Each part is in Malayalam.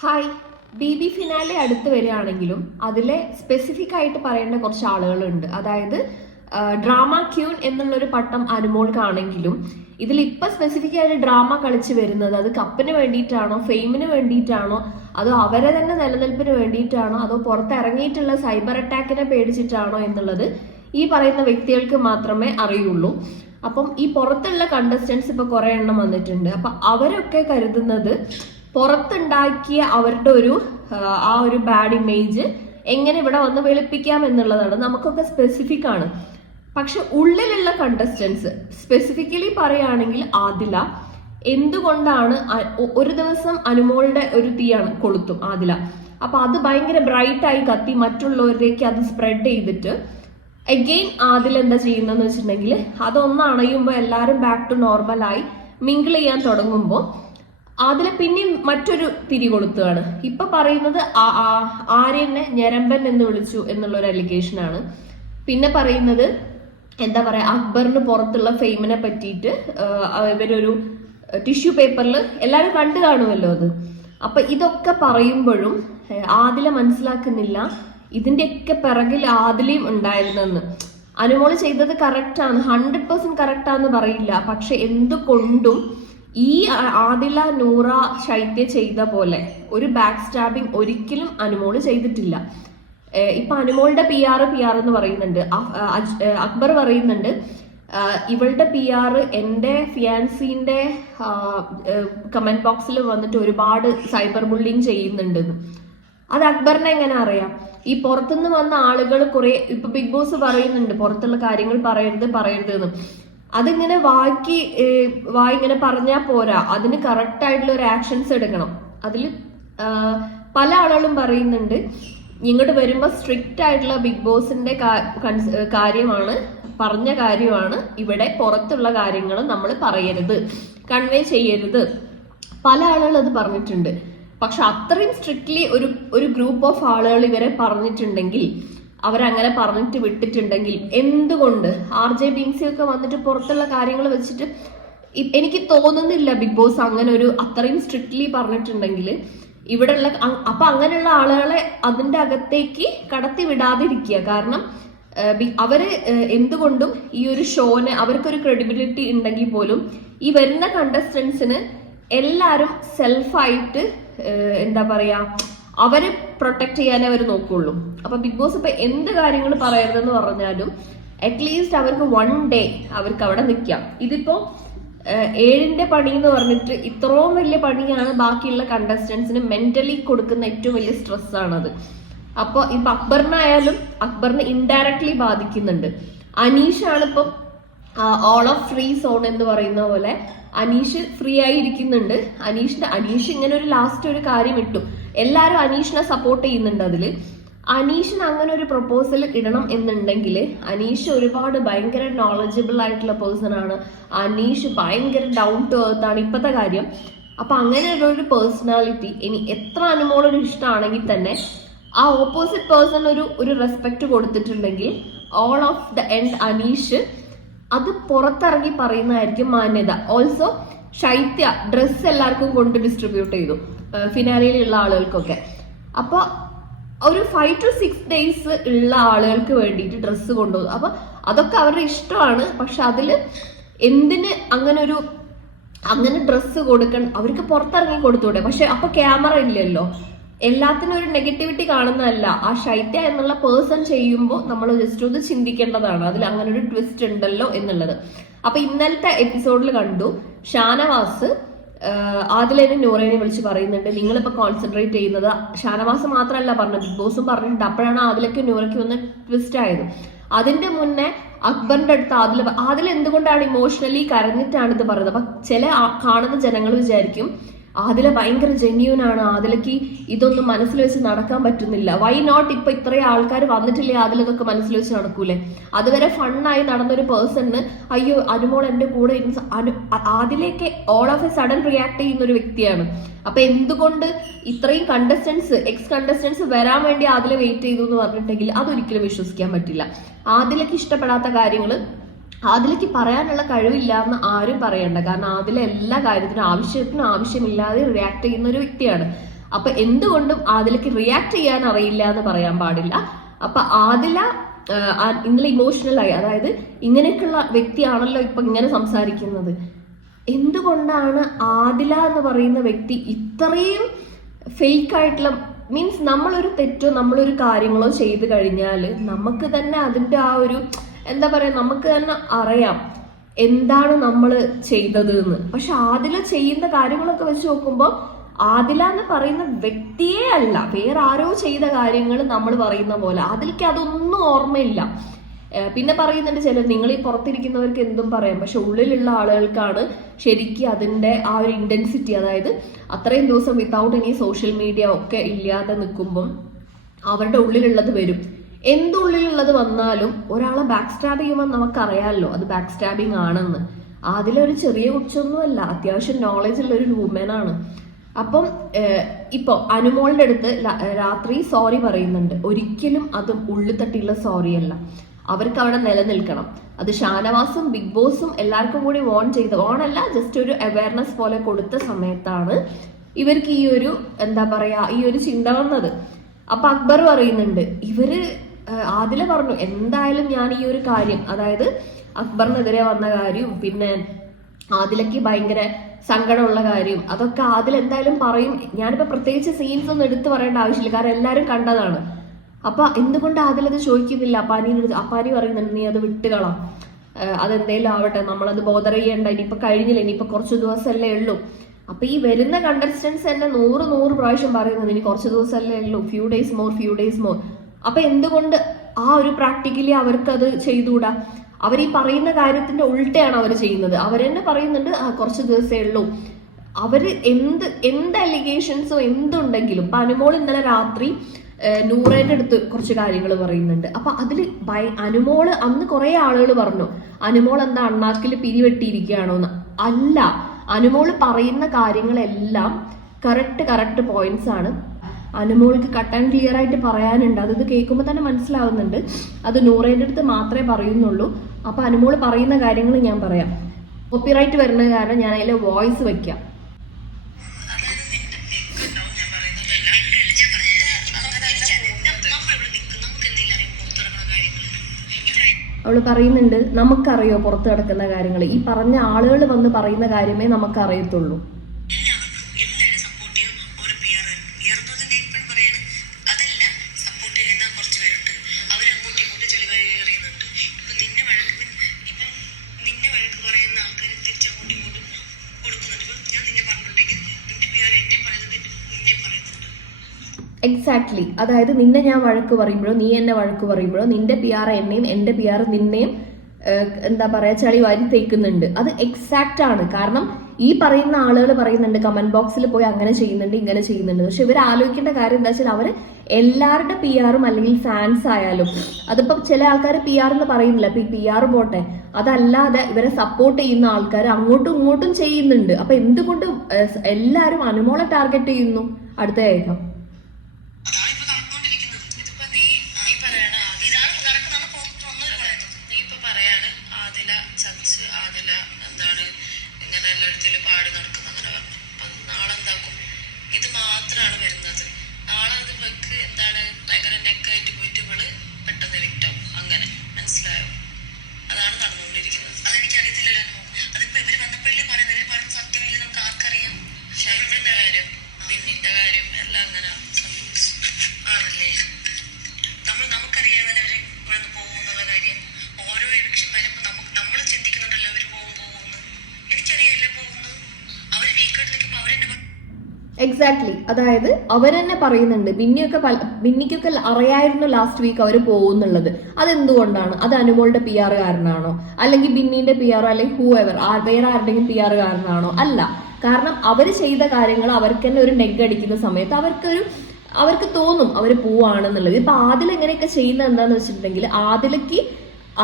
ഹായ് ബി ബി ഫിനാലെ അടുത്ത് വരികയാണെങ്കിലും അതിലെ സ്പെസിഫിക് ആയിട്ട് പറയേണ്ട കുറച്ച് ആളുകളുണ്ട്. അതായത് ഡ്രാമ ക്യൂൺ എന്നുള്ളൊരു പട്ടം അനുമോൾക്കാണെങ്കിലും ഇതിൽ ഇപ്പൊ സ്പെസിഫിക് ആയിട്ട് ഡ്രാമ കളിച്ച് വരുന്നത് അത് കപ്പിന് വേണ്ടിയിട്ടാണോ ഫെയിമിന് വേണ്ടിയിട്ടാണോ അതോ അവരെ തന്നെ നിലനിൽപ്പിന് വേണ്ടിയിട്ടാണോ അതോ പുറത്തിറങ്ങിയിട്ടുള്ള സൈബർ അറ്റാക്കിനെ പേടിച്ചിട്ടാണോ എന്നുള്ളത് ഈ പറയുന്ന വ്യക്തികൾക്ക് മാത്രമേ അറിയുള്ളൂ. അപ്പം ഈ പുറത്തുള്ള കണ്ടസ്റ്റൻസ് ഇപ്പൊ കുറെ എണ്ണം വന്നിട്ടുണ്ട്. അപ്പൊ അവരൊക്കെ കരുതുന്നത് പുറത്തുണ്ടാക്കിയ അവരുടെ ഒരു ആ, ഒരു ബാഡ് ഇമേജ് എങ്ങനെ ഇവിടെ വന്ന് വെളുപ്പിക്കാം എന്നുള്ളതാണ്. നമുക്കൊക്കെ സ്പെസിഫിക് ആണ്. പക്ഷെ ഉള്ളിലുള്ള കണ്ടസ്റ്റൻസ് സ്പെസിഫിക്കലി പറയുകയാണെങ്കിൽ ആദില എന്തുകൊണ്ടാണ് ഒരു ദിവസം അനുമോളുടെ ഒരു തീയാണ് കൊളുത്തും ആദില. അപ്പൊ അത് ഭയങ്കര ബ്രൈറ്റ് ആയി കത്തി മറ്റുള്ളവരിലേക്ക് അത് സ്പ്രെഡ് ചെയ്തിട്ട് അഗെയിൻ ആദില എന്താ ചെയ്യുന്നതെന്ന് വെച്ചിട്ടുണ്ടെങ്കിൽ അതൊന്ന് അണയുമ്പോൾ എല്ലാവരും ബാക്ക് ടു നോർമൽ ആയി മിങ്കിൾ ചെയ്യാൻ തുടങ്ങുമ്പോൾ അതിലെ പിന്നെയും മറ്റൊരു തിരി കൊളുത്തുകയാണ് ഇപ്പൊ പറയുന്നത് ആര്യനെ ഞരമ്പൻ എന്ന് വിളിച്ചു എന്നുള്ള ഒരു അലിഗേഷൻ ആണ്. പിന്നെ പറയുന്നത് എന്താ പറയാ അക്ബറിന് പുറത്തുള്ള ഫെയിമിനെ പറ്റിയിട്ട് ഇവരൊരു ടിഷ്യൂ പേപ്പറിൽ എല്ലാവരും കണ്ടു കാണുമല്ലോ അത്. അപ്പൊ ഇതൊക്കെ പറയുമ്പോഴും ആദില മനസ്സിലാക്കുന്നില്ല ഇതിന്റെയൊക്കെ പിറകിൽ ആദിലയും ഉണ്ടായിരുന്നെന്ന്. അനുമോൾ ചെയ്തത് കറക്റ്റ് ആണ്. ഹൺഡ്രഡ് പെർസെന്റ് കറക്റ്റ് ആണെന്ന് പറയില്ല. പക്ഷെ എന്തുകൊണ്ടും ഈ ആദില നൂറ ശൈത്യ ചെയ്ത പോലെ ഒരു ബാക്ക് സ്റ്റാബിംഗ് ഒരിക്കലും അനുമോൾ ചെയ്തിട്ടില്ല. ഇപ്പൊ അനുമോളുടെ പി ആർ പി ആർ എന്ന് പറയുന്നുണ്ട്. അക്ബർ പറയുന്നുണ്ട് ഇവളുടെ പി ആർ എന്റെ ഫിയാൻസിന്റെ കമന്റ് ബോക്സിൽ വന്നിട്ട് ഒരുപാട് സൈബർ ബുള്ളിങ് ചെയ്യുന്നുണ്ടെന്ന് അത് അക്ബറിനെ എങ്ങനെ അറിയാം? ഈ പുറത്തുനിന്ന് വന്ന ആളുകൾ കുറെ ഇപ്പൊ ബിഗ് ബോസ് പറയുന്നുണ്ട് പുറത്തുള്ള കാര്യങ്ങൾ പറയരുത് പറയരുത് എന്ന്. അതിങ്ങനെ വാക്കി വായി ഇങ്ങനെ പറഞ്ഞാൽ പോരാ. അതിന് കറക്റ്റ് ആയിട്ടുള്ള ഒരു ആക്ഷൻസ് എടുക്കണം. അതിൽ പല ആളുകളും പറയുന്നുണ്ട് ഇങ്ങോട്ട് വരുമ്പോൾ സ്ട്രിക്റ്റ് ആയിട്ടുള്ള ബിഗ് ബോസിന്റെ കാര്യമാണ് പറഞ്ഞ കാര്യമാണ് ഇവിടെ പുറത്തുള്ള കാര്യങ്ങൾ നമ്മൾ പറയരുത് കൺവേ ചെയ്യരുത്. പല ആളുകൾ അത് പറഞ്ഞിട്ടുണ്ട്. പക്ഷെ അത്രയും സ്ട്രിക്ട്ലി ഒരു ഒരു ഗ്രൂപ്പ് ഓഫ് ആളുകൾ ഇവരെ പറഞ്ഞിട്ടുണ്ടെങ്കിൽ അവരങ്ങനെ പറഞ്ഞിട്ട് വിട്ടിട്ടുണ്ടെങ്കിൽ എന്തുകൊണ്ട്? ആർ ജെ ബിൻസി ഒക്കെ വന്നിട്ട് പുറത്തുള്ള കാര്യങ്ങൾ വെച്ചിട്ട് എനിക്ക് തോന്നുന്നില്ല ബിഗ് ബോസ് അങ്ങനെ ഒരു അത്രയും സ്ട്രിക്ട്ലി പറഞ്ഞിട്ടുണ്ടെങ്കിൽ ഇവിടെയുള്ള അപ്പൊ അങ്ങനെയുള്ള ആളുകളെ അതിന്റെ അകത്തേക്ക് കടത്തി വിടാതിരിക്കുക. കാരണം അവർ എന്തുകൊണ്ടും ഈ ഒരു ഷോന് അവർക്കൊരു ക്രെഡിബിലിറ്റി ഉണ്ടെങ്കിൽ പോലും ഈ വരുന്ന കണ്ടസ്റ്റൻസിന് എല്ലാരും സെൽഫായിട്ട് എന്താ പറയാ അവരെ പ്രൊട്ടക്ട് ചെയ്യാനേ അവർ നോക്കുള്ളൂ. അപ്പൊ ബിഗ് ബോസ് ഇപ്പൊ എന്ത് കാര്യങ്ങൾ പറയരുതെന്ന് പറഞ്ഞാലും അറ്റ്ലീസ്റ്റ് അവർക്ക് വൺ ഡേ അവർക്ക് അവിടെ നിൽക്കാം ഇതിപ്പോ ഏഴിന്റെ പണി എന്ന് പറഞ്ഞിട്ട് ഇത്രയും വലിയ പണിയാണ് ബാക്കിയുള്ള കണ്ടസ്റ്റൻസിന് മെന്റലി കൊടുക്കുന്ന ഏറ്റവും വലിയ സ്ട്രെസ് ആണത്. അപ്പൊ ഇപ്പൊ അക്ബറിനായാലും അക്ബറിനെ ഇൻഡയറക്ട്ലി ബാധിക്കുന്നുണ്ട്. അനീഷാണ് ഇപ്പം ഓൾ ഓഫ് ഫ്രീ സോൺ എന്ന് പറയുന്ന പോലെ അനീഷ് ഫ്രീ ആയിരിക്കുന്നുണ്ട്. അനീഷിന്റെ അനീഷ് ഇങ്ങനെ ഒരു ലാസ്റ്റ് ഒരു കാര്യം ഇട്ടു. എല്ലാരും അനീഷിനെ സപ്പോർട്ട് ചെയ്യുന്നുണ്ട് അതിൽ. അനീഷിന് അങ്ങനെ ഒരു പ്രപ്പോസൽ ഇടണം എന്നുണ്ടെങ്കിൽ അനീഷ് ഒരുപാട് ഭയങ്കര നോളജബിൾ ആയിട്ടുള്ള പേഴ്സൺ ആണ്. അനീഷ് ഭയങ്കര ഡൗൺ ടു എർത്ത് ആണ് ഇപ്പത്തെ കാര്യം. അപ്പൊ അങ്ങനെ ഒരു പേഴ്സണാലിറ്റി ഇനി എത്ര അനുമോളൊരു ഇഷ്ടമാണെങ്കിൽ തന്നെ ആ ഓപ്പോസിറ്റ് പേഴ്സൺ ഒരു ഒരു റെസ്പെക്ട് കൊടുത്തിട്ടുണ്ടെങ്കിൽ all of the end Aneesh അത് പുറത്തിറങ്ങി പറയുന്നതായിരിക്കും മാന്യത. ഓൾസോ ശൈത്യ ഡ്രസ് എല്ലാവർക്കും കൊണ്ട് ഡിസ്ട്രിബ്യൂട്ട് ചെയ്തു. ഫിനാലിയിലുള്ള ആളുകൾക്കൊക്കെ. അപ്പൊ ഒരു ഫൈവ് ടു സിക്സ് ഡേയ്സ് ഉള്ള ആളുകൾക്ക് വേണ്ടിയിട്ട് ഡ്രസ്സ് കൊണ്ടുപോകും. അപ്പൊ അതൊക്കെ അവരുടെ ഇഷ്ടമാണ്. പക്ഷെ അതിൽ എന്തിന് അങ്ങനെ ഒരു അങ്ങനെ ഡ്രസ്സ് കൊടുക്കണം അവർക്ക് പുറത്തിറങ്ങി കൊടുത്തൂടെ പക്ഷെ അപ്പൊ ക്യാമറ ഇല്ലല്ലോ. എല്ലാത്തിനും ഒരു നെഗറ്റിവിറ്റി കാണുന്നതല്ല. ആ ശൈത്യ എന്നുള്ള പേഴ്സൺ ചെയ്യുമ്പോൾ നമ്മൾ ജസ്റ്റ് ഒന്ന് ചിന്തിക്കേണ്ടതാണ്. അതിൽ അങ്ങനെ ഒരു ട്വിസ്റ്റ് ഉണ്ടല്ലോ എന്നുള്ളത്. അപ്പൊ ഇന്നലത്തെ എപ്പിസോഡിൽ കണ്ടു ഷാനവാസ് ആദിലേനെ നൂറേനെ വിളിച്ച് പറയുന്നുണ്ട്. നിങ്ങളിപ്പോ കോൺസെൻട്രേറ്റ് ചെയ്യുന്നത് ഷാനവാസ് മാത്രമല്ല പറഞ്ഞത്. ബിഗ് ബോസും പറഞ്ഞിട്ടുണ്ട്. അപ്പോഴാണ് ആദിലേക്ക് നൂറയ്ക്ക് ഒന്ന് ട്വിസ്റ്റ് ആയത്. അതിന്റെ മുന്നേ അക്ബറിന്റെ അടുത്ത് ആദിൽ ആദിൽ എന്തുകൊണ്ടാണ് ഇമോഷണലി കരഞ്ഞിട്ടാണ് ഇത് പറയുന്നത്? അപ്പൊ ചില കാണുന്ന ജനങ്ങൾ വിചാരിക്കും ആദില ഭയങ്കര ജെന്യൂൻ ആണ്. ആദിലക്ക് ഇതൊന്നും മനസ്സിൽ വെച്ച് നടക്കാൻ പറ്റുന്നില്ല. വൈ നോട്ട് ഇപ്പൊ ഇത്രയും ആൾക്കാർ വന്നിട്ടില്ലേ ആദില ഇതൊക്കെ മനസ്സിൽ വെച്ച് നടക്കൂലേ? അതുവരെ ഫണ്ണായി നടന്നൊരു പേഴ്സണിന് അയ്യോ അനുമോൾ എന്റെ കൂടെ ആദിലേക്ക് all of a sudden react ചെയ്യുന്ന ഒരു വ്യക്തിയാണ്. അപ്പൊ എന്തുകൊണ്ട് ഇത്രയും കണ്ടസ്റ്റൻസ് എക്സ് കണ്ടസ്റ്റൻസ് വരാൻ വേണ്ടി ആദില വെയിറ്റ് ചെയ്തു എന്ന് പറഞ്ഞിട്ടുണ്ടെങ്കിൽ അതൊരിക്കലും വിശ്വസിക്കാൻ പറ്റില്ല. ആദിലക്ക് ഇഷ്ടപ്പെടാത്ത കാര്യങ്ങൾ ആദിലേക്ക് പറയാനുള്ള കഴിവില്ല എന്ന് ആരും പറയണ്ട. കാരണം ആദില എല്ലാ കാര്യത്തിനും ആവശ്യത്തിനും ആവശ്യമില്ലാതെ റിയാക്ട് ചെയ്യുന്ന ഒരു വ്യക്തിയാണ്. അപ്പൊ എന്തുകൊണ്ടും ആദിലയ്ക്ക് റിയാക്ട് ചെയ്യാൻ അറിയില്ല എന്ന് പറയാൻ പാടില്ല. അപ്പൊ ആദില ഇന്നലെ ഇമോഷണൽ ആയി. അതായത് ഇങ്ങനെയൊക്കെയുള്ള വ്യക്തിയാണല്ലോ ഇപ്പൊ ഇങ്ങനെ സംസാരിക്കുന്നത്. എന്തുകൊണ്ടാണ് ആദില എന്ന് പറയുന്ന വ്യക്തി ഇത്രയും ഫേക്ക് ആയിട്ടുള്ള മീൻസ് നമ്മളൊരു തെറ്റോ നമ്മളൊരു കാര്യങ്ങളോ ചെയ്തു കഴിഞ്ഞാൽ നമുക്ക് തന്നെ അതിന്റെ ആ ഒരു എന്താ പറയാ നമുക്ക് തന്നെ അറിയാം എന്താണ് നമ്മൾ ചെയ്തത് എന്ന് പക്ഷെ ആദില ചെയ്യുന്ന കാര്യങ്ങളൊക്കെ വെച്ച് നോക്കുമ്പോൾ ആദില എന്ന് പറയുന്ന വ്യക്തിയെ അല്ല വേറെ ആരോ ചെയ്ത കാര്യങ്ങൾ നമ്മൾ പറയുന്ന പോലെ. ആദിലക്ക് അതൊന്നും ഓർമ്മയില്ല. പിന്നെ പറയുന്നുണ്ട് ചില നിങ്ങൾ ഈ പുറത്തിരിക്കുന്നവർക്ക് എന്തും പറയാം പക്ഷെ ഉള്ളിലുള്ള ആളുകൾക്കാണ് ശരിക്കും അതിന്റെ ആ ഒരു ഇന്റൻസിറ്റി അതായത് അത്രയും ദിവസം വിത്തൗട്ട് എനി സോഷ്യൽ മീഡിയ ഒക്കെ ഇല്ലാതെ നിൽക്കുമ്പം അവരുടെ ഉള്ളിലുള്ളത് വരും. എന്തുള്ളിലുള്ളത് വന്നാലും ഒരാളെ ബാക്ക് സ്റ്റാബ് ചെയ്യുമ്പോൾ നമുക്കറിയാമല്ലോ അത് ബാക്ക് സ്റ്റാബിങ് ആണെന്ന്. അതിലൊരു ചെറിയ കുറിച്ചൊന്നുമല്ല അത്യാവശ്യം നോളജ് ഉള്ള ഒരു വുമൻ ആണ്. അപ്പം ഇപ്പോൾ ഇപ്പൊ അനുമോളുടെ അടുത്ത് രാത്രി സോറി പറയുന്നുണ്ട്. ഒരിക്കലും അത് ഉള്ളു തട്ടിയുള്ള സോറി അല്ല. അവർക്ക് അവിടെ നിലനിൽക്കണം. അത് ഷാനവാസും ബിഗ് ബോസും എല്ലാവർക്കും കൂടി വോൺ ചെയ്ത് വോൺ അല്ല ജസ്റ്റ് ഒരു അവയർനെസ് പോലെ കൊടുത്ത സമയത്താണ് ഇവർക്ക് ഈ ഒരു എന്താ പറയാ ഈ ഒരു ചിന്ത വന്നത്. അപ്പൊ അക്ബർ പറയുന്നുണ്ട് ഇവർ ആദില പറഞ്ഞു എന്തായാലും ഞാൻ ഈ ഒരു കാര്യം അതായത് അക്ബറിനെതിരെ വന്ന കാര്യവും പിന്നെ ആദിലക്ക് ഭയങ്കര സങ്കടമുള്ള കാര്യം അതൊക്കെ ആദിൽ എന്തായാലും പറയും. ഞാനിപ്പോ പ്രത്യേകിച്ച് സീൻസ് ഒന്നും എടുത്തു പറയേണ്ട ആവശ്യമില്ല കാരണം എല്ലാവരും കണ്ടതാണ്. അപ്പൊ എന്തുകൊണ്ട് ആദിലത് ചോദിക്കുന്നില്ല? അടുത്ത് അപ്പാനി പറയുന്നുണ്ട് നീ അത് വിട്ടുകളാം അതെന്തേലും ആവട്ടെ നമ്മളത് ബോധർ ചെയ്യണ്ട. ഇനിയിപ്പൊ കഴിഞ്ഞില്ല ഇനിയിപ്പൊ കുറച്ച് ദിവസമല്ലേ ഉള്ളൂ. അപ്പൊ ഈ വരുന്ന കണ്ടസ്റ്റൻസ് എന്നെ നൂറ് നൂറ് പ്രാവശ്യം പറയുന്നത് ഇനി കുറച്ച് ദിവസമല്ലേ ഉള്ളൂ. Few days more few days more അപ്പൊ എന്തുകൊണ്ട് ആ ഒരു പ്രാക്ടിക്കലി അവർക്ക് അത് ചെയ്തുകൂടാ? അവർ ഈ പറയുന്ന കാര്യത്തിന്റെ ഉൾട്ടയാണ് അവർ ചെയ്യുന്നത്. അവർ തന്നെ പറയുന്നുണ്ട് ആ കുറച്ച് ദിവസമേ ഉള്ളൂ. അവർ എന്ത് എന്ത് അലിഗേഷൻസോ എന്തുണ്ടെങ്കിലും ഇപ്പൊ അനുമോൾ ഇന്നലെ രാത്രി നൂറേന്റെ അടുത്ത് കുറച്ച് കാര്യങ്ങൾ പറയുന്നുണ്ട്. അപ്പൊ അതിൽ ഭയ അനുമോൾ അന്ന് കുറെ ആളുകൾ പറഞ്ഞു അനുമോൾ എന്താ അണ്ണാക്കിൽ പിരിവെട്ടിയിരിക്കുകയാണോ എന്ന് അല്ല അനുമോൾ പറയുന്ന കാര്യങ്ങളെല്ലാം കറക്റ്റ് കറക്റ്റ് പോയിന്റ്സ് ആണ്. അനുമോൾക്ക് കട്ട് ആൻഡ് ക്ലിയർ ആയിട്ട് പറയാനുണ്ട്. അതത് കേൾക്കുമ്പോൾ തന്നെ മനസ്സിലാവുന്നുണ്ട്. അത് നൂറേന്റെ അടുത്ത് മാത്രമേ പറയുന്നുള്ളൂ. അപ്പോൾ അനുമോൾ പറയുന്ന കാര്യങ്ങൾ ഞാൻ പറയാം. കോപ്പിറൈറ്റ് വരുന്ന കാരണം ഞാൻ അതിലെ വോയിസ് വെക്കാം അവൾ പറയുന്നുണ്ട് നമുക്കറിയോ പുറത്ത് കിടക്കുന്ന കാര്യങ്ങൾ ഈ പറഞ്ഞ ആളുകൾ വന്ന് പറയുന്ന കാര്യമേ നമുക്ക് എക്സാക്ട്ലി അതായത് നിന്നെ ഞാൻ വഴക്ക് പറയുമ്പോഴോ നീ എന്നെ വഴക്ക് പറയുമ്പോഴോ നിന്റെ പി ആർ എന്നെയും എന്റെ പി ആർ നിന്നെയും എന്താ പറയാ ചളി വാരി തേക്കുന്നുണ്ട്. അത് എക്സാക്റ്റ് ആണ്. കാരണം ഈ പറയുന്ന ആളുകൾ പറയുന്നുണ്ട് കമന്റ് ബോക്സിൽ പോയി അങ്ങനെ ചെയ്യുന്നുണ്ട് ഇങ്ങനെ ചെയ്യുന്നുണ്ട്. പക്ഷെ ഇവർ ആലോചിക്കേണ്ട കാര്യം എന്താ വെച്ചാൽ അവർ എല്ലാവരുടെ പി ആറും അല്ലെങ്കിൽ ഫാൻസ് ആയാലും അതിപ്പോ ചില ആൾക്കാർ പി ആർ എന്ന് പറയുന്നില്ല. അപ്പൊ ഈ പി ആർ പോട്ടെ അതല്ലാതെ ഇവരെ സപ്പോർട്ട് ചെയ്യുന്ന ആൾക്കാർ അങ്ങോട്ടും ഇങ്ങോട്ടും ചെയ്യുന്നുണ്ട്. അപ്പൊ എന്തുകൊണ്ട് എല്ലാവരും അനുമോളെ ടാർഗറ്റ് ചെയ്യുന്നു? അടുത്ത കേൾക്കാം. I എക്സാക്ട്ലി അതായത് അവരെന്നെ പറയുന്നുണ്ട് ബിന്നിയൊക്കെ ബിന്നിക്കൊക്കെ അറിയായിരുന്നു ലാസ്റ്റ് വീക്ക് അവർ പോകുന്നുള്ളത്. അതെന്തുകൊണ്ടാണ്? അത് അനുമോളുടെ പി ആർ കാരനാണോ? അല്ലെങ്കിൽ ബിന്നിന്റെ പി ആർ അല്ലെങ്കിൽ ഹൂ എവർ വേറെ ആരുടെയും പി ആർ കാരനാണോ? അല്ല. കാരണം അവർ ചെയ്ത കാര്യങ്ങൾ അവർക്ക് തന്നെ ഒരു നെഗ് അടിക്കുന്ന സമയത്ത് അവർക്കൊരു അവർക്ക് തോന്നും അവർ പോവാണെന്നുള്ളത്. ഇപ്പൊ ആദിൽ എങ്ങനെയൊക്കെ ചെയ്യുന്നത് എന്താന്ന് വെച്ചിട്ടുണ്ടെങ്കിൽ ആദിലക്ക്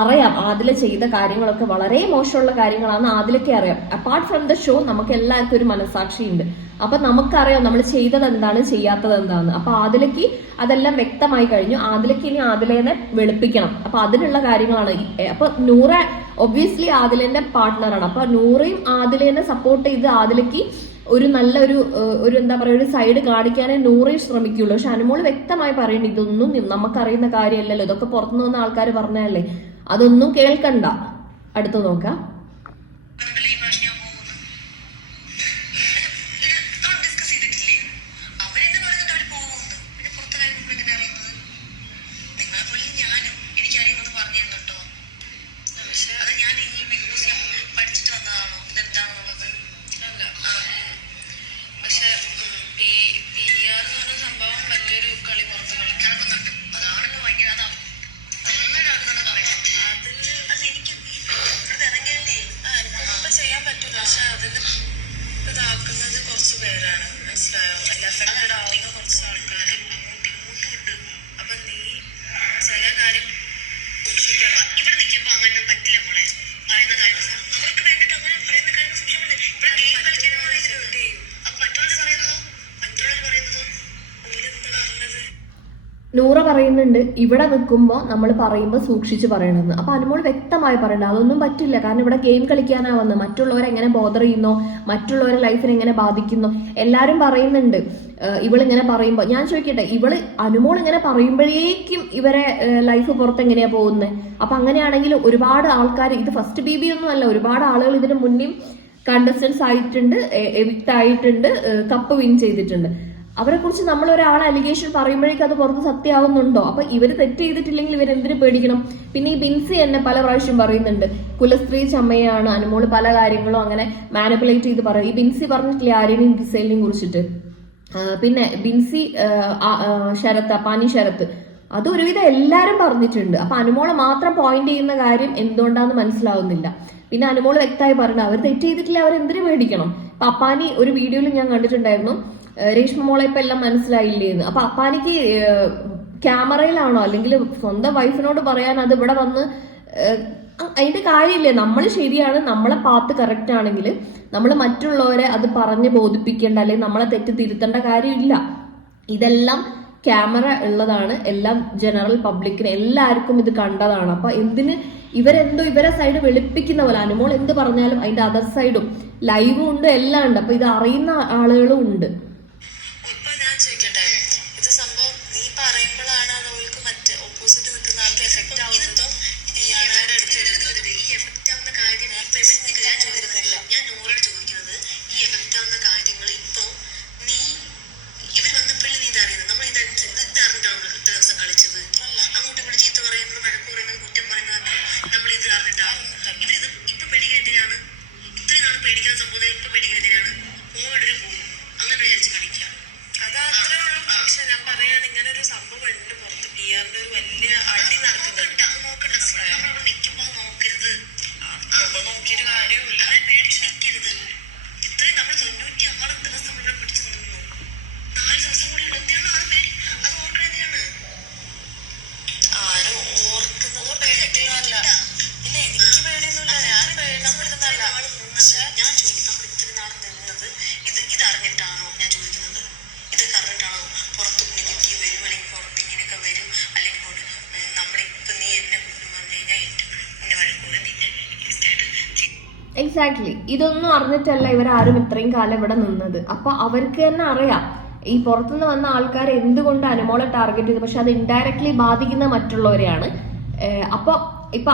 അറിയാം. ആദില ചെയ്ത കാര്യങ്ങളൊക്കെ വളരെ മോശമുള്ള കാര്യങ്ങളാണ് ആദിലൊക്കെ അറിയാം. അപ്പാർട്ട് ഫ്രം ദ ഷോ നമുക്ക് എല്ലാവർക്കും ഒരു മനസാക്ഷിയുണ്ട് അപ്പൊ നമുക്കറിയാം നമ്മൾ ചെയ്തത് എന്താണ് ചെയ്യാത്തത് എന്താണ് അപ്പൊ ആദിലക്ക് അതെല്ലാം വ്യക്തമായി കഴിഞ്ഞു. ആദിലക്ക് ഇനി ആദിലേനെ വെളുപ്പിക്കണം. അപ്പൊ അതിനുള്ള കാര്യങ്ങളാണ് അപ്പൊ നൂറ ഒബ്വിയസ്ലി ആദിലേന്റെ പാർട്ട്ണറാണ് അപ്പൊ നൂറയും ആദിലേനെ സപ്പോർട്ട് ചെയ്ത് ആദിലക്ക് ഒരു നല്ലൊരു ഒരു എന്താ പറയുക ഒരു സൈഡ് കാണിക്കാനേ നൂറേ ശ്രമിക്കുള്ളൂ. പക്ഷെ അനുമോൾ വ്യക്തമായി പറയുന്നു ഇതൊന്നും നമുക്കറിയുന്ന കാര്യമല്ലല്ലോ. ഇതൊക്കെ പുറത്തുനിന്ന് വന്ന ആൾക്കാർ പറഞ്ഞതല്ലേ? അതൊന്നും കേൾക്കണ്ട. അടുത്ത് നോക്കാം. ഇതാക്കുന്നത് കുറച്ച് നൂറ പറയുന്നുണ്ട് ഇവിടെ നിൽക്കുമ്പോൾ നമ്മൾ പറയുമ്പോൾ സൂക്ഷിച്ച് പറയണമെന്ന് അപ്പൊ അനുമോൾ വ്യക്തമായി പറയണ്ട അതൊന്നും പറ്റില്ല. കാരണം ഇവിടെ ഗെയിം കളിക്കാനാ വന്നത് മറ്റുള്ളവരെ എങ്ങനെ ബോധർ ചെയ്യുന്നു? മറ്റുള്ളവരെ ലൈഫിനെ എങ്ങനെ ബാധിക്കുന്നു? എല്ലാരും പറയുന്നുണ്ട് ഇവളിങ്ങനെ പറയുമ്പോൾ ഞാൻ ചോദിക്കട്ടെ ഇവൾ അനുമോൾ ഇങ്ങനെ പറയുമ്പോഴേക്കും ഇവരെ ലൈഫ് പുറത്ത് എങ്ങനെയാ പോകുന്നത് അപ്പൊ അങ്ങനെയാണെങ്കിൽ ഒരുപാട് ആൾക്കാർ ഇത് ഫസ്റ്റ് ബി ബി ഒന്നും അല്ല. ഒരുപാട് ആളുകൾ ഇതിന് മുന്നിൽ കണ്ടസ്റ്റൻസ് ആയിട്ടുണ്ട് എവിക്ട് ആയിട്ടുണ്ട് കപ്പ് വിൻ ചെയ്തിട്ടുണ്ട്. അവരെ കുറിച്ച് നമ്മൾ ഒരാളെ അലിഗേഷൻ പറയുമ്പോഴേക്കും അത് പുറത്ത് സത്യമാവുന്നുണ്ടോ? അപ്പൊ ഇവർ തെറ്റ് ചെയ്തിട്ടില്ലെങ്കിൽ ഇവർ എന്തിനു പേടിക്കണം? പിന്നെ ഈ ബിൻസി എന്നെ പല പ്രാവശ്യം പറയുന്നുണ്ട്. കുലസ്ത്രീ ചമ്മയാണ് അനുമോൾ പല കാര്യങ്ങളും അങ്ങനെ മാനിപ്പുലേറ്റ് ചെയ്ത് പറയും. ഈ ബിൻസി പറഞ്ഞിട്ടില്ലേ ആര്യനെയും ഡിസൈലിനെയും കുറിച്ചിട്ട്? പിന്നെ ബിൻസി ശരത്ത് അപ്പാനി ശരത്ത് അത് ഒരുവിധം എല്ലാരും പറഞ്ഞിട്ടുണ്ട്. അപ്പൊ അനുമോളെ മാത്രം പോയിന്റ് ചെയ്യുന്ന കാര്യം എന്തുകൊണ്ടാന്ന് മനസ്സിലാവുന്നില്ല. പിന്നെ അനുമോൾ വ്യക്തമായി പറഞ്ഞു അവർ തെറ്റ് ചെയ്തിട്ടില്ല? അവർ എന്തിനു പേടിക്കണം? അപ്പൊ അപ്പാനി ഒരു വീഡിയോയിൽ ഞാൻ കണ്ടിട്ടുണ്ടായിരുന്നു. രേഷ്മ മോളെ ഇപ്പൊ എല്ലാം മനസ്സിലായില്ലേ എന്ന്. അപ്പൊ അപ്പാനിക്ക് ക്യാമറയിലാണോ? അല്ലെങ്കിൽ സ്വന്തം വൈഫിനോട് പറയാൻ അത് ഇവിടെ വന്ന് അതിന്റെ കാര്യമില്ലേ? നമ്മൾ ശരിയാണ് നമ്മളെ പാത്ത് കറക്റ്റ് ആണെങ്കിൽ നമ്മൾ മറ്റുള്ളവരെ അത് പറഞ്ഞ് ബോധിപ്പിക്കേണ്ട അല്ലെങ്കിൽ നമ്മളെ തെറ്റ് തിരുത്തേണ്ട കാര്യമില്ല. ഇതെല്ലാം ക്യാമറ ഉള്ളതാണ്. എല്ലാം ജനറൽ പബ്ലിക്കിന് എല്ലാവർക്കും ഇത് കണ്ടതാണ്. അപ്പൊ എന്തിന് ഇവരെന്തോ ഇവരെ സൈഡ് വെളുപ്പിക്കുന്ന പോലെ അനുമോൾ എന്ത് പറഞ്ഞാലും അതിന്റെ അതർ സൈഡും ലൈവും ഉണ്ട് എല്ലാം ഉണ്ട്. അപ്പൊ ഇത് അറിയുന്ന ആളുകളും ഉണ്ട്. എക്സാക്ട്ലി ഇതൊന്നും അറിഞ്ഞിട്ടല്ല ഇവരാരും ഇത്രയും കാലം ഇവിടെ നിന്നത്. അപ്പൊ അവർക്ക് തന്നെ അറിയാം. ഈ പുറത്തുനിന്ന് വന്ന ആൾക്കാർ എന്തുകൊണ്ട് അനുമോളെ ടാർഗറ്റ് ചെയ്തു? പക്ഷെ അത് ഇൻഡയറക്ട്ലി ബാധിക്കുന്ന മറ്റുള്ളവരെയാണ്. അപ്പൊ ഇപ്പൊ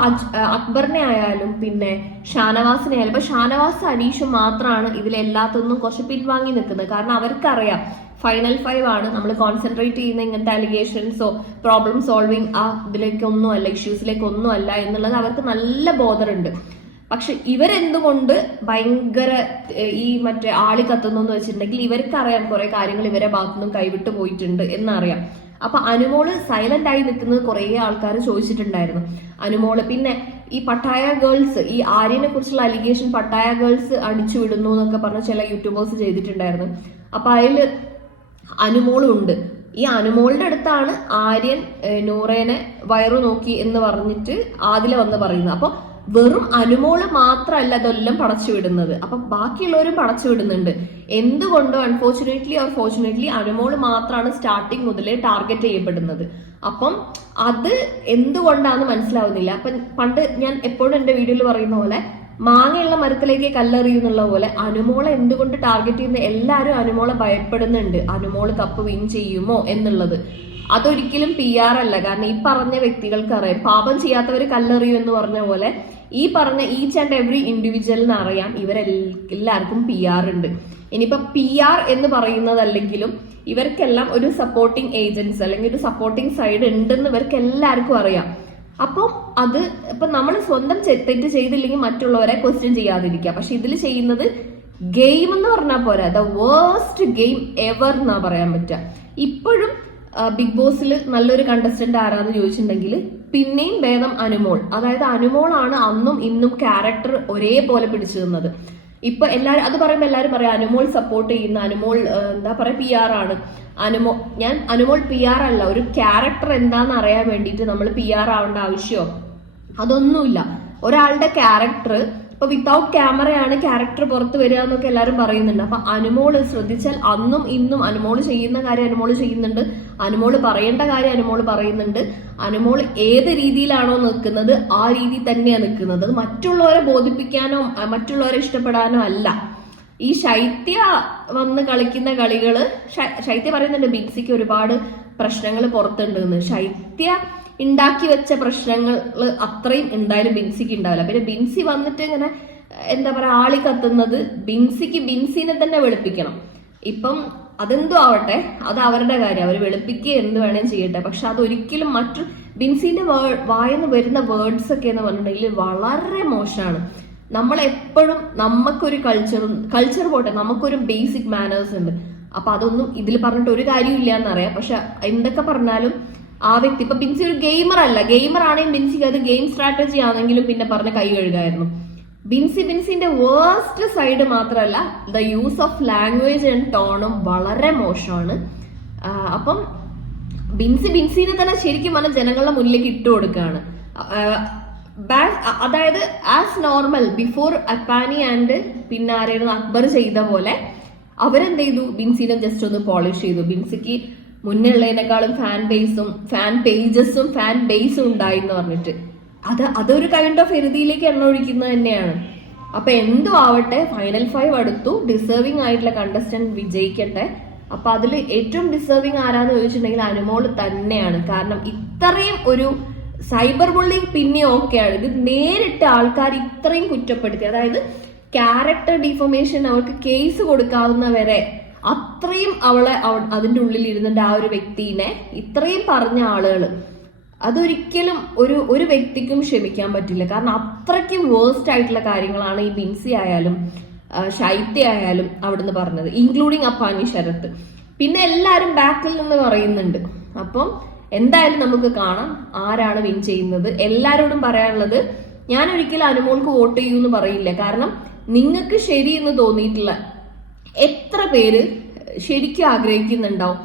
അക്ബറിനെ ആയാലും പിന്നെ ഷാനവാസിനെ ആയാലും ഇപ്പൊ ഷാനവാസ് അനീഷും മാത്രമാണ് ഇതിലെല്ലാത്തൊന്നും കുറച്ച് പിൻവാങ്ങി നിൽക്കുന്നത്. കാരണം അവർക്കറിയാം ഫൈനൽ ഫൈവ് ആണ്. നമ്മൾ കോൺസെൻട്രേറ്റ് ചെയ്യുന്ന ഇങ്ങനത്തെ അലിഗേഷൻസോ പ്രോബ്ലം സോൾവിങ് ആ ഇതിലേക്കൊന്നും അല്ല ഇഷ്യൂസിലേക്കൊന്നും അല്ല എന്നുള്ളത് അവർക്ക് നല്ല ബോധറുണ്ട് പക്ഷെ ഇവരെന്തുകൊണ്ട് ഭയങ്കര ഈ മറ്റേ ആളി കത്തുന്നു എന്ന് വെച്ചിട്ടുണ്ടെങ്കിൽ ഇവർക്ക് അറിയാം കുറെ കാര്യങ്ങൾ ഇവരെ ഭാഗത്തുനിന്നും കൈവിട്ട് പോയിട്ടുണ്ട് എന്നറിയാം. അപ്പൊ അനുമോൾ സൈലന്റ് ആയി നിൽക്കുന്നത് കുറെ ആൾക്കാർ ചോദിച്ചിട്ടുണ്ടായിരുന്നു. അനുമോൾ പിന്നെ ഈ പട്ടായ ഗേൾസ് ഈ ആര്യനെ കുറിച്ചുള്ള അലിഗേഷൻ പട്ടായ ഗേൾസ് അടിച്ചു വിടുന്നു എന്നൊക്കെ പറഞ്ഞ ചില യൂട്യൂബേഴ്സ് ചെയ്തിട്ടുണ്ടായിരുന്നു. അപ്പൊ അതിൽ അനുമോളും ഉണ്ട് ഈ അനുമോളുടെ അടുത്താണ് ആര്യൻ നൂറേനെ വയറു നോക്കി എന്ന് പറഞ്ഞിട്ട് ആദില വന്ന് പറയുന്നത്. അപ്പൊ വെറും അനുമോൾ മാത്രമല്ല അതെല്ലാം പടച്ചു വിടുന്നത്. അപ്പൊ ബാക്കിയുള്ളവരും പടച്ചു വിടുന്നുണ്ട്. എന്തുകൊണ്ടോ അൺഫോർച്ചുനേറ്റ്ലി ഓർ ഫോർച്ചുനേറ്റ്ലി അനുമോൾ മാത്രമാണ് സ്റ്റാർട്ടിങ് മുതലേ ടാർഗറ്റ് ചെയ്യപ്പെടുന്നത്. അപ്പം അത് എന്തുകൊണ്ടാന്ന് മനസ്സിലാവുന്നില്ല. അപ്പൊ പണ്ട് ഞാൻ എപ്പോഴും എന്റെ വീഡിയോയിൽ പറയുന്ന പോലെ മാങ്ങയുള്ള മരത്തിലേക്ക് കല്ലെറിയുന്നുള്ള പോലെ അനുമോളെ എന്തുകൊണ്ട് ടാർഗറ്റ് ചെയ്യുന്ന എല്ലാവരും അനുമോളെ ഭയപ്പെടുന്നുണ്ട്. അനുമോൾ കപ്പ് വിൻ ചെയ്യുമോ എന്നുള്ളത്. അതൊരിക്കലും പി ആർ അല്ല. കാരണം ഈ പറഞ്ഞ വ്യക്തികൾക്ക് അറിയാം. പാപം ചെയ്യാത്തവർ കല്ലെറിയും എന്ന് പറഞ്ഞ പോലെ ഈ പറഞ്ഞ ഈച്ച് ആൻഡ് എവറി ഇൻഡിവിജ്വലിന് അറിയാം. ഇവരെല്ലാവർക്കും പി ആർ ഉണ്ട്. ഇനിയിപ്പോ പി ആർ എന്ന് പറയുന്നതല്ലെങ്കിലും ഇവർക്കെല്ലാം ഒരു സപ്പോർട്ടിംഗ് ഏജൻസ് അല്ലെങ്കിൽ ഒരു സപ്പോർട്ടിംഗ് സൈഡ് ഉണ്ടെന്ന് ഇവർക്ക് എല്ലാവർക്കും അറിയാം. അപ്പോൾ അത് ഇപ്പൊ നമ്മൾ സ്വന്തം തെറ്റ് ചെയ്തില്ലെങ്കിൽ മറ്റുള്ളവരെ ക്വസ്റ്റ്യൻ ചെയ്യാതിരിക്കുക. പക്ഷെ ഇതിൽ ചെയ്യുന്നത് ഗെയിം എന്ന് പറഞ്ഞാൽ പോരാ. ദ വേസ്റ്റ് ഗെയിം എവർ എന്നാ പറയാൻ പറ്റുക. ഇപ്പോഴും ബിഗ് ബോസിൽ നല്ലൊരു കണ്ടസ്റ്റന്റ് ആരാന്ന് ചോദിച്ചിട്ടുണ്ടെങ്കിൽ പിന്നെയും ഭേദം അനുമോൾ. അതായത് അനുമോളാണ് അന്നും ഇന്നും ക്യാരക്ടർ ഒരേപോലെ പിടിച്ചു നിന്നത് ഇപ്പൊ എല്ലാരും അത് പറയുമ്പോൾ എല്ലാരും പറയാം അനുമോൾ സപ്പോർട്ട് ചെയ്യുന്ന അനുമോൾ എന്താ പറയാ പി ആർ ആണ്. അനുമോ ഞാൻ അനുമോൾ പി ആർ അല്ല ഒരു ക്യാരക്ടർ എന്താന്ന് അറിയാൻ വേണ്ടിയിട്ട് നമ്മൾ പി ആർ ആവേണ്ട ആവശ്യമോ? അതൊന്നുമില്ല. ഒരാളുടെ ക്യാരക്ടർ ഇപ്പൊ വിത്തൗട്ട് ക്യാമറയാണ് ക്യാരക്ടർ പുറത്ത് വരിക എന്നൊക്കെ എല്ലാവരും പറയുന്നുണ്ട്. അപ്പൊ അനുമോൾ ശ്രദ്ധിച്ചാൽ അന്നും ഇന്നും അനുമോൾ ചെയ്യുന്ന കാര്യം അനുമോൾ ചെയ്യുന്നുണ്ട്. അനുമോൾ പറയേണ്ട കാര്യം അനുമോൾ പറയുന്നുണ്ട്. അനുമോൾ ഏത് രീതിയിലാണോ നിൽക്കുന്നത് ആ രീതി തന്നെയാണ് നിൽക്കുന്നത്. മറ്റുള്ളവരെ ബോധിപ്പിക്കാനോ മറ്റുള്ളവരെ ഇഷ്ടപ്പെടാനോ അല്ല. ഈ ശൈത്യ വന്ന് കളിക്കുന്ന കളികൾ ശൈത്യ പറയുന്നുണ്ട് ബിൻസിക്ക് ഒരുപാട് പ്രശ്നങ്ങൾ പുറത്തുണ്ടെന്ന്. ശൈത്യ ഉണ്ടാക്കി വെച്ച പ്രശ്നങ്ങൾ അത്രയും എന്തായാലും ബിൻസിക്ക് ഉണ്ടാവില്ല പിന്നെ ബിൻസി വന്നിട്ട് ഇങ്ങനെ എന്താ പറയാ ആളി കത്തുന്നത് ബിൻസിക്ക് ബിൻസിനെ തന്നെ വെളുപ്പിക്കണം. ഇപ്പം അതെന്തോ ആവട്ടെ അത് അവരുടെ കാര്യം. അവർ വെളുപ്പിക്കുക എന്ത് വേണേലും ചെയ്യട്ടെ. പക്ഷെ അതൊരിക്കലും മറ്റു ബിൻസിന്റെ വായന്ന് വരുന്ന വേർഡ്സ് ഒക്കെ എന്ന് പറഞ്ഞിട്ടുണ്ടെങ്കിൽ വളരെ മോശമാണ്. നമ്മൾ എപ്പോഴും നമുക്കൊരു കൾച്ചറും കൾച്ചർ പോട്ടെ നമുക്കൊരു ബേസിക് മാനേഴ്സ് ഉണ്ട്. അപ്പൊ അതൊന്നും ഇതിൽ പറഞ്ഞിട്ട് ഒരു കാര്യമില്ല എന്നറിയാം പക്ഷെ എന്തൊക്കെ പറഞ്ഞാലും ആ വ്യക്തി. ഇപ്പൊ ബിൻസി ഒരു ഗെയിമർ അല്ല. ഗെയിമർ ആണെങ്കിൽ ബിൻസിക്ക് അത് ഗെയിം സ്ട്രാറ്റജി ആണെങ്കിലും പിന്നെ പറഞ്ഞ കൈ കഴുകായിരുന്നു. ബിൻസി ബിൻസിന്റെ വേർസ്റ്റ് സൈഡ് മാത്രമല്ല the use of language and ടോണും വളരെ മോശമാണ്. അപ്പം ബിൻസി ബിൻസിനെ തന്നെ ശരിക്കും പറഞ്ഞ ജനങ്ങളുടെ മുന്നിലേക്ക് ഇട്ടു കൊടുക്കുകയാണ്. അതായത് as normal before Appani and പിന്നെ ആരായിരുന്നു അക്ബർ ചെയ്ത പോലെ അവരെന്ത് ചെയ്തു? ബിൻസിനെ ജസ്റ്റ് ഒന്ന് പോളിഷ് ചെയ്തു. ബിൻസിക്ക് മുന്നേ ഉള്ളതിനേക്കാളും ഫാൻ ബേസും ഫാൻ പേജസും ഫാൻ ബേസും ഉണ്ടായി എന്ന് പറഞ്ഞിട്ട്. അത് അതൊരു കൈൻഡ് ഓഫ് എരുതിയിലേക്ക് എണ്ണ ഒഴിക്കുന്നത് തന്നെയാണ്. അപ്പൊ എന്തു ആവട്ടെ ഫൈനൽ ഫൈവ് അടുത്തു. ഡിസേർവിംഗ് ആയിട്ടുള്ള കണ്ടസ്റ്റന്റ് വിജയിക്കട്ടെ. അപ്പൊ അതിൽ ഏറ്റവും ഡിസേർവിംഗ് ആരാന്ന് ചോദിച്ചിട്ടുണ്ടെങ്കിൽ അനുമോൾ തന്നെയാണ്. കാരണം ഇത്രയും ഒരു സൈബർ ബുള്ളിങ് പിന്നെ ഓക്കെയാണ് ഇത് നേരിട്ട് ആൾക്കാർ ഇത്രയും കുറ്റപ്പെടുത്തി. അതായത് ക്യാരക്ടർ ഡിഫോമേഷൻ അവർക്ക് കേസ് കൊടുക്കാവുന്ന വരെ അത്രയും അവളെ അതിന്റെ ഉള്ളിൽ ഇരുന്നിട്ട് ആ ഒരു വ്യക്തിനെ ഇത്രയും പറഞ്ഞ ആളുകൾ അതൊരിക്കലും ഒരു ഒരു വ്യക്തിക്കും ക്ഷമിക്കാൻ പറ്റില്ല. കാരണം അത്രയ്ക്കും വേഴ്സ്റ്റ് ആയിട്ടുള്ള കാര്യങ്ങളാണ് ഈ ബിൻസി ആയാലും ശൈത്യ ആയാലും അവിടുന്ന് പറഞ്ഞത് ഇൻക്ലൂഡിങ് അപ്പാനി ശരത്ത്. പിന്നെ എല്ലാവരും ബാക്കിൽ നിന്ന് പറയുന്നുണ്ട്. അപ്പം എന്തായാലും നമുക്ക് കാണാം ആരാണ് വിൻ ചെയ്യുന്നത്. എല്ലാരോടും പറയാനുള്ളത് ഞാൻ ഒരിക്കലും അനുമോൾക്ക് വോട്ട് ചെയ്യൂ എന്ന് പറയില്ല. കാരണം നിങ്ങൾക്ക് ശരി എന്ന് തോന്നിയിട്ടുള്ള എത്ര പേര് ശരിക്കും ആഗ്രഹിക്കുന്നുണ്ടാവും?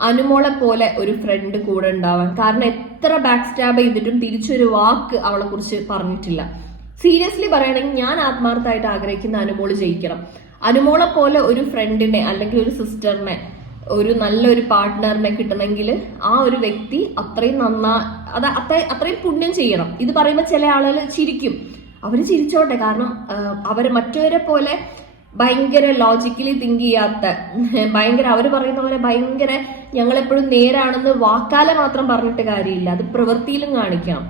അനുമോളെ പോലെ ഒരു ഫ്രണ്ട് കൂടെ ഉണ്ടാവാൻ. കാരണം എത്ര ബാക്ക് സ്റ്റാബ് ചെയ്തിട്ടും തിരിച്ചൊരു വാക്ക് അവളെ കുറിച്ച് പറഞ്ഞിട്ടില്ല. സീരിയസ്ലി പറയുകയാണെങ്കിൽ ഞാൻ ആത്മാർത്ഥമായിട്ട് ആഗ്രഹിക്കുന്ന അനുമോൾ ജയിക്കണം. അനുമോളെ പോലെ ഒരു ഫ്രണ്ടിനെ അല്ലെങ്കിൽ ഒരു സിസ്റ്ററിനെ ഒരു നല്ലൊരു പാർട്ട്ണറിനെ കിട്ടണമെങ്കിൽ ആ ഒരു വ്യക്തി അത്രയും നന്നാ അത് അത്രയും അത്രയും പുണ്യം ചെയ്യണം. ഇത് പറയുമ്പോൾ ചില ആളുകൾ ചിരിക്കും. അവർ ചിരിച്ചോട്ടെ. കാരണം അവർ മറ്റവരെ പോലെ ഭയങ്കര ലോജിക്കലി തിങ്ക് ചെയ്യാത്ത ഭയങ്കര അവർ പറയുന്ന പോലെ ഭയങ്കര ഞങ്ങളെപ്പോഴും നേരാണെന്ന് വാക്കാലെ മാത്രം പറഞ്ഞിട്ട് കാര്യമില്ല. അത് പ്രവൃത്തിയിലും കാണിക്കാം.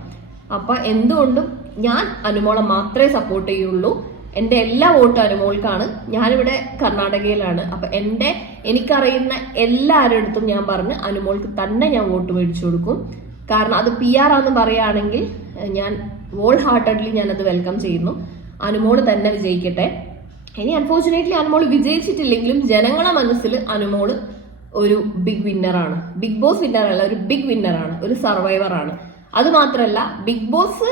അപ്പൊ എന്തുകൊണ്ടും ഞാൻ അനുമോളെ മാത്രമേ സപ്പോർട്ട് ചെയ്യുള്ളൂ. എന്റെ എല്ലാ വോട്ടും അനുമോൾക്കാണ്. ഞാനിവിടെ കർണാടകയിലാണ്. അപ്പൊ എന്റെ എനിക്കറിയുന്ന എല്ലാവരുടെ അടുത്തും ഞാൻ പറഞ്ഞ് അനുമോൾക്ക് തന്നെ ഞാൻ വോട്ട് മേടിച്ചു കൊടുക്കും. കാരണം അത് പി ആർ ആണെന്ന് പറയുകയാണെങ്കിൽ ഞാൻ വോൾ ഹാർട്ടഡ്ലി ഞാനത് വെൽക്കം ചെയ്യുന്നു. അനുമോൾ തന്നെ വിജയിക്കട്ടെ. ഇനി അൺഫോർച്ചുനേറ്റ്ലി അനുമോൾ വിജയിച്ചിട്ടില്ലെങ്കിലും ജനങ്ങളെ മനസ്സിൽ അനുമോൾ ഒരു ബിഗ് വിന്നറാണ് ബിഗ് ബോസ് വിന്നറല്ല ഒരു ബിഗ് വിന്നറാണ് ഒരു സർവൈവർ ആണ്. അത് മാത്രമല്ല ബിഗ് ബോസ്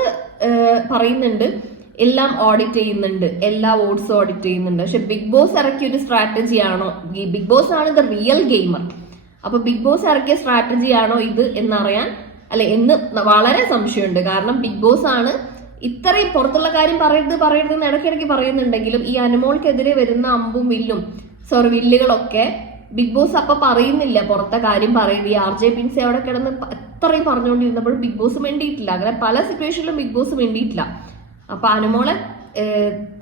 പറയുന്നുണ്ട് എല്ലാം ഓഡിറ്റ് ചെയ്യുന്നുണ്ട് എല്ലാ വോട്ട്സും ഓഡിറ്റ് ചെയ്യുന്നുണ്ട്. പക്ഷെ ബിഗ് ബോസ് ഇറക്കിയ ഒരു സ്ട്രാറ്റജി ആണോ? ബിഗ് ബോസ് ആണ് ദ റിയൽ ഗെയിമർ അപ്പൊ ബിഗ് ബോസ് ഇറക്കിയ സ്ട്രാറ്റജി ആണോ ഇത് എന്നറിയാൻ അല്ലെ എന്ന് വളരെ സംശയമുണ്ട്. കാരണം ബിഗ് ബോസ് ആണ് ഇത്രയും പുറത്തുള്ള കാര്യം പറയരുത് പറയരുത് എന്ന് ഇടയ്ക്കിടയ്ക്ക് പറയുന്നുണ്ടെങ്കിലും ഈ അനുമോൾക്കെതിരെ വരുന്ന അമ്പും വില്ലും സോറി വില്ലുകളൊക്കെ ബിഗ് ബോസ് അപ്പൊ പറയുന്നില്ല. പുറത്തെ കാര്യം പറയുന്നത് ഈ ആർ ജെ പിൻസി അവിടെ കിടന്ന് അത്രയും പറഞ്ഞുകൊണ്ടിരുന്നപ്പോൾ ബിഗ് ബോസ് വേണ്ടിയിട്ടില്ല അങ്ങനെ പല സിറ്റുവേഷനിലും ബിഗ് ബോസ് വേണ്ടിയിട്ടില്ല അപ്പൊ അനുമോളെ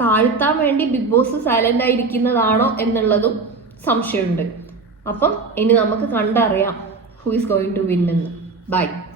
താഴ്ത്താൻ വേണ്ടി ബിഗ് ബോസ് സൈലന്റ് ആയിരിക്കുന്നതാണോ എന്നുള്ളതും സംശയമുണ്ട്. അപ്പം ഇനി നമുക്ക് കണ്ടറിയാം who is going to win എന്ന്. ബൈ